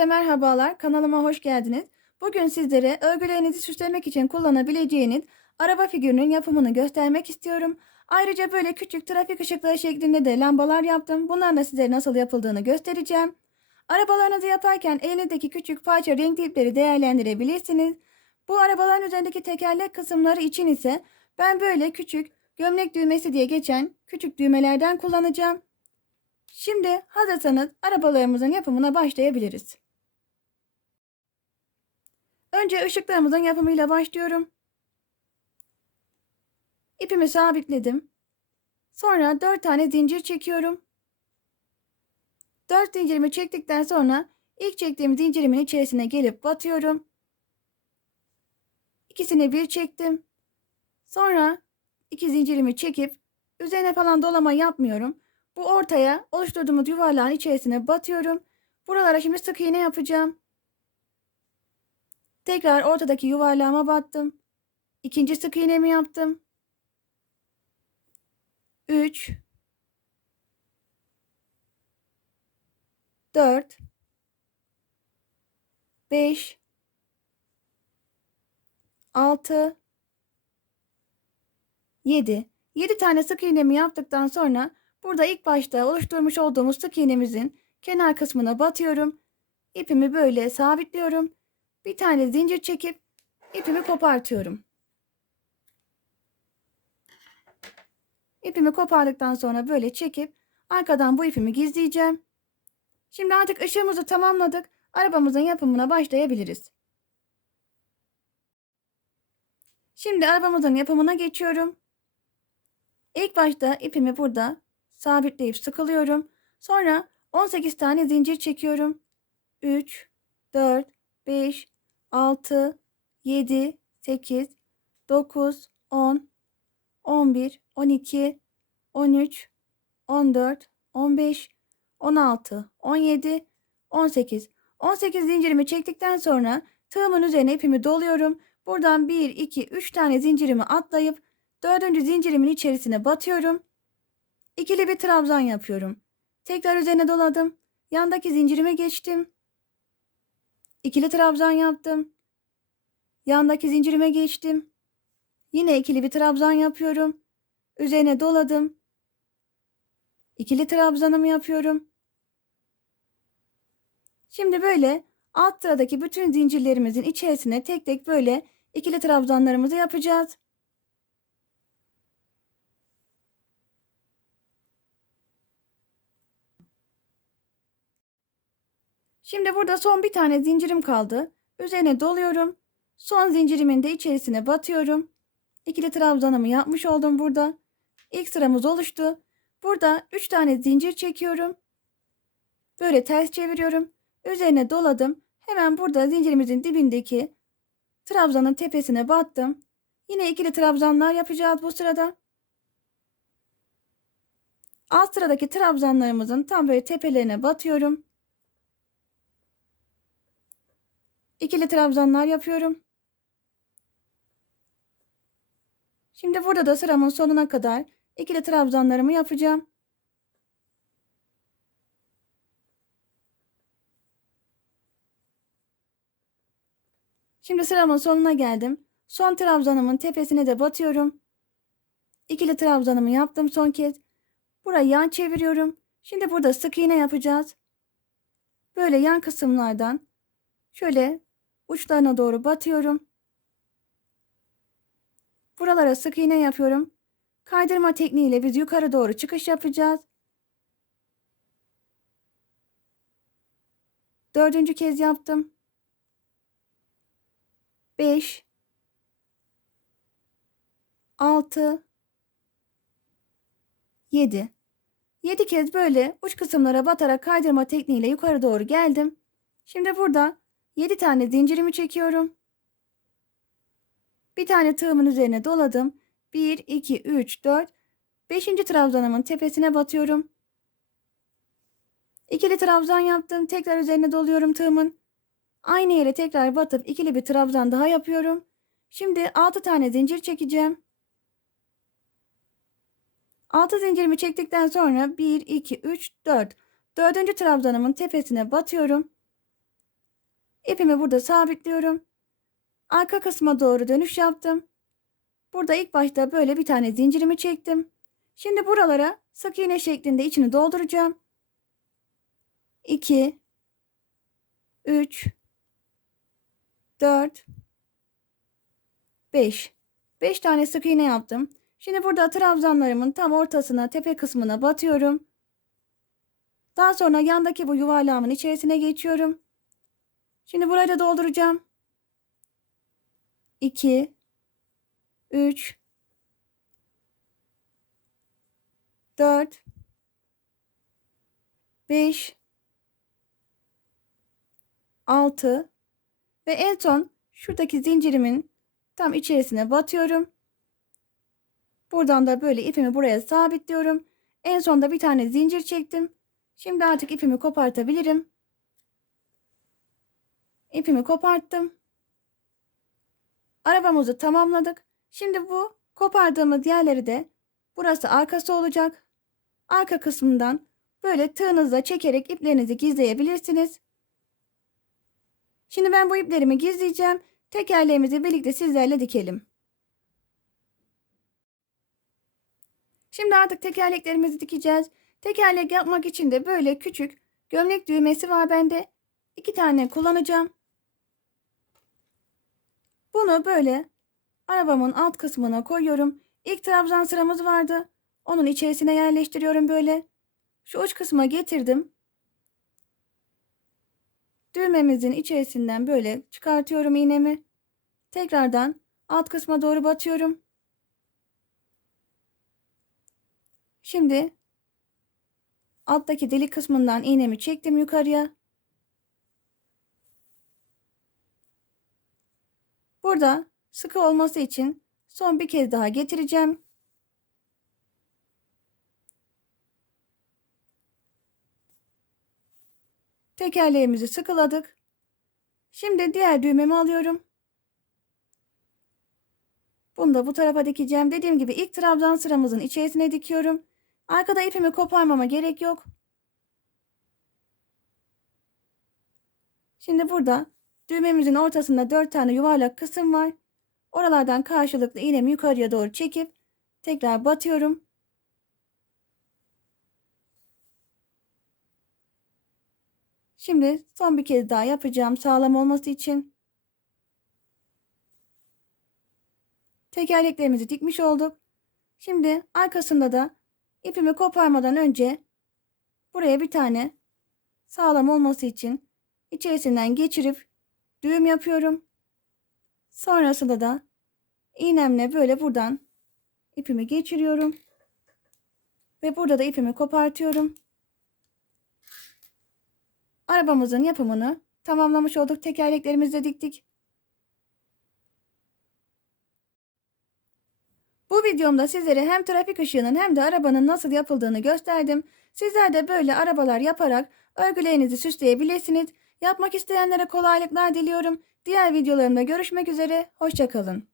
Herkese merhabalar. Kanalıma hoş geldiniz. Bugün sizlere örgülerinizi süslemek için kullanabileceğiniz araba figürünün yapımını göstermek istiyorum. Ayrıca böyle küçük trafik ışıkları şeklinde de lambalar yaptım. Bunların da size nasıl yapıldığını göstereceğim. Arabalarınızı yaparken elinizdeki küçük parça renk ipleri değerlendirebilirsiniz. Bu arabaların üzerindeki tekerlek kısımları için ise ben böyle küçük gömlek düğmesi diye geçen küçük düğmelerden kullanacağım. Şimdi hazırsanız arabalarımızın yapımına başlayabiliriz. Önce ışıklarımızın yapımıyla başlıyorum. İpimi sabitledim. Sonra 4 tane zincir çekiyorum. 4 zincirimi çektikten sonra ilk çektiğim zincirimin içerisine gelip batıyorum. İkisini bir çektim. Sonra iki zincirimi çekip üzerine falan dolama yapmıyorum. Bu ortaya oluşturduğumuz yuvarlağın içerisine batıyorum. Buralara şimdi sık iğne yapacağım. Tekrar ortadaki yuvarlağıma battım. İkinci sık iğnemi yaptım. 3 4 5 6 7 7 tane sık iğnemi yaptıktan sonra burada ilk başta oluşturmuş olduğumuz sık iğnemizin kenar kısmına batıyorum. İpimi böyle sabitliyorum. Bir tane zincir çekip ipimi kopartıyorum. İpimi kopardıktan sonra böyle çekip arkadan bu ipimi gizleyeceğim. Şimdi artık ışığımızı tamamladık. Arabamızın yapımına başlayabiliriz. Şimdi arabamızın yapımına geçiyorum. İlk başta ipimi burada sabitleyip sıkılıyorum. Sonra 18 tane zincir çekiyorum. 3, 4, 5, 6, 7, 8, 9, 10, 11, 12, 13, 14, 15, 16, 17, 18. 18 zincirimi çektikten sonra tığımın üzerine ipimi doluyorum. Buradan 1, 2, 3 tane zincirimi atlayıp dördüncü zincirimin içerisine batıyorum. İkili bir trabzan yapıyorum. Tekrar üzerine doladım. Yandaki zincirime geçtim. İkili trabzan yaptım. Yandaki zincirime geçtim. Yine ikili bir trabzan yapıyorum. Üzerine doladım. İkili trabzanımı yapıyorum. Şimdi böyle alt sıradaki bütün zincirlerimizin içerisine tek tek böyle ikili trabzanlarımızı yapacağız. Şimdi burada son bir tane zincirim kaldı. Üzerine doluyorum. Son zincirimin de içerisine batıyorum. İkili trabzanımı yapmış oldum burada. İlk sıramız oluştu. Burada 3 tane zincir çekiyorum. Böyle ters çeviriyorum. Üzerine doladım. Hemen burada zincirimizin dibindeki trabzanın tepesine battım. Yine ikili trabzanlar yapacağız bu sırada. Alt sıradaki trabzanlarımızın tam böyle tepelerine batıyorum. İkili trabzanlar yapıyorum. Şimdi burada da sıramın sonuna kadar ikili trabzanlarımı yapacağım. Şimdi sıramın sonuna geldim. Son trabzanımın tepesine de batıyorum. İkili trabzanımı yaptım son kez. Burayı yan çeviriyorum. Şimdi burada sık iğne yapacağız. Böyle yan kısımlardan şöyle uçlarına doğru batıyorum. Buralara sık iğne yapıyorum. Kaydırma tekniğiyle biz yukarı doğru çıkış yapacağız. Dördüncü kez yaptım. 5 6 7 7 kez böyle uç kısımlara batarak kaydırma tekniğiyle yukarı doğru geldim. Şimdi burada 7 tane zincirimi çekiyorum. Bir tane tığımın üzerine doladım. 1 2 3 4 5. trabzanımın tepesine batıyorum. İkili trabzan yaptım. Tekrar üzerine doluyorum tığımın. Aynı yere tekrar batıp ikili bir trabzan daha yapıyorum. Şimdi 6 tane zincir çekeceğim. 6 zincirimi çektikten sonra 1, 2, 3, 4. Dördüncü trabzanımın tepesine batıyorum. İpimi burada sabitliyorum. Arka kısma doğru dönüş yaptım. Burada ilk başta böyle bir tane zincirimi çektim. Şimdi buralara sık iğne şeklinde içini dolduracağım. 2 3 4 5 5 tane sık iğne yaptım. Şimdi burada trabzanlarımın tam ortasına, tepe kısmına batıyorum. Daha sonra yandaki bu yuvarlağımın içerisine geçiyorum. Şimdi burayı da dolduracağım. 2 3 4 5 6 ve en son şuradaki zincirimin tam içerisine batıyorum. Buradan da böyle ipimi buraya sabitliyorum. En sonda bir tane zincir çektim. Şimdi artık ipimi kopartabilirim. İpimi koparttım. Arabamızı tamamladık. Şimdi bu kopardığımız yerleri de burası arkası olacak. Arka kısmından böyle tığınızla çekerek iplerinizi gizleyebilirsiniz. Şimdi ben bu iplerimi gizleyeceğim. Tekerleğimizi birlikte sizlerle dikelim. Şimdi artık tekerleklerimizi dikeceğiz. Tekerlek yapmak için de böyle küçük gömlek düğmesi var bende. İki tane kullanacağım. Bunu böyle arabamın alt kısmına koyuyorum. İlk trabzan sıramız vardı. Onun içerisine yerleştiriyorum böyle. Şu uç kısma getirdim. Düğmemizin içerisinden böyle çıkartıyorum iğnemi. Tekrardan alt kısma doğru batıyorum. Şimdi alttaki delik kısmından iğnemi çektim yukarıya. Burada sıkı olması için son bir kez daha getireceğim. Tekerleğimizi sıkıladık. Şimdi diğer düğmemi alıyorum. Bunu da bu tarafa dikeceğim. Dediğim gibi ilk trabzan sıramızın içerisine dikiyorum. Arkada ipimi koparmama gerek yok. Şimdi burada düğmemizin ortasında 4 tane yuvarlak kısım var. Oralardan karşılıklı iğnemi yukarıya doğru çekip tekrar batıyorum. Şimdi son bir kez daha yapacağım sağlam olması için. Tekerleklerimizi dikmiş olduk. Şimdi arkasında da ipimi koparmadan önce buraya bir tane sağlam olması için içerisinden geçirip düğüm yapıyorum. Sonrasında da iğnemle böyle buradan ipimi geçiriyorum. Ve burada da ipimi kopartıyorum. Arabamızın yapımını tamamlamış olduk. Tekerleklerimizi de diktik. Bu videomda sizlere hem trafik ışığının hem de arabanın nasıl yapıldığını gösterdim. Sizler de böyle arabalar yaparak örgülerinizi süsleyebilirsiniz. Yapmak isteyenlere kolaylıklar diliyorum. Diğer videolarımda görüşmek üzere. Hoşçakalın.